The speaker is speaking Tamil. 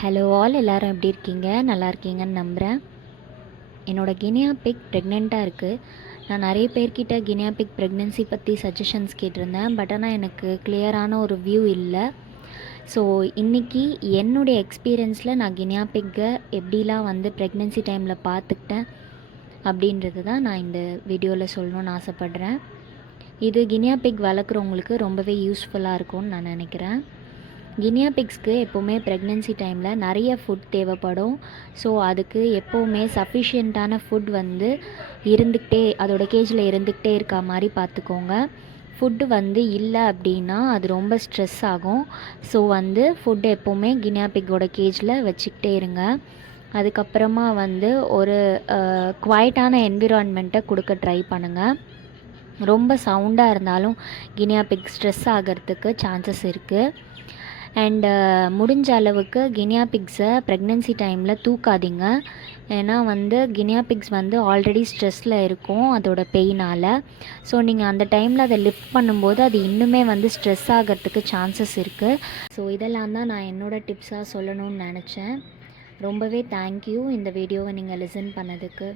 ஹலோ ஆல், எல்லோரும் எப்படி இருக்கீங்க? நல்லா இருக்கீங்கன்னு நம்புகிறேன். என்னோடய கினியா பிக் ப்ரெக்னெண்ட்டாக இருக்குது. நான் நிறைய பேர்கிட்ட கினியா பிக் ப்ரெக்னென்சி பற்றி சஜஷன்ஸ் கேட்டிருந்தேன். பட் ஆனால் எனக்கு கிளியரான ஒரு வியூ இல்லை. ஸோ இன்றைக்கி என்னுடைய எக்ஸ்பீரியன்ஸில் நான் கினியா பிக்கை எப்படிலாம் வந்து ப்ரெக்னென்சி டைமில் பார்த்துக்கிட்டேன் அப்படின்றது தான் நான் இந்த வீடியோவில் சொல்லணுன்னு ஆசைப்பட்றேன். இது கினியா பிக் வளர்க்குறவங்களுக்கு ரொம்பவே யூஸ்ஃபுல்லாக இருக்கும்னு நான் நினைக்கிறேன். கினியா பிக்ஸ்க்கு எப்போவுமே ப்ரெக்னென்சி டைமில் நிறைய ஃபுட் தேவைப்படும். ஸோ அதுக்கு எப்போவுமே சஃபிஷியண்ட்டான ஃபுட் வந்து அதோடய கேஜில் இருந்துக்கிட்டே இருக்க மாதிரி பார்த்துக்கோங்க. ஃபுட்டு வந்து இல்லை அப்படின்னா அது ரொம்ப ஸ்ட்ரெஸ் ஆகும். ஸோ வந்து ஃபுட்டு எப்போவுமே கினியா பிக்கோட கேஜில் வச்சுக்கிட்டே இருங்க. அதுக்கப்புறமா வந்து ஒரு குவைட்டான என்விரான்மெண்ட்டை கொடுக்க ட்ரை பண்ணுங்கள். ரொம்ப சவுண்டாக இருந்தாலும் கினியா பிக் ஸ்ட்ரெஸ் ஆகிறதுக்கு சான்சஸ் இருக்குது. அண்டு முடிஞ்ச அளவுக்கு கினியா பிக்ஸை ப்ரெக்னென்சி டைமில் தூக்காதீங்க. ஏன்னா வந்து கினியா பிக்ஸ் வந்து ஆல்ரெடி ஸ்ட்ரெஸ்ஸில் இருக்கும் அதோட பெயினால். ஸோ நீங்கள் அந்த டைமில் அதை லிஃப்ட் பண்ணும்போது அது இன்னுமே வந்து ஸ்ட்ரெஸ் ஆகிறதுக்கு சான்சஸ் இருக்குது. ஸோ இதெல்லாம் தான் நான் என்னோடய டிப்ஸாக சொல்லணும்னு நினச்சேன். ரொம்பவே தேங்க்யூ இந்த வீடியோவை நீங்கள் லிசன் பண்ணதுக்கு.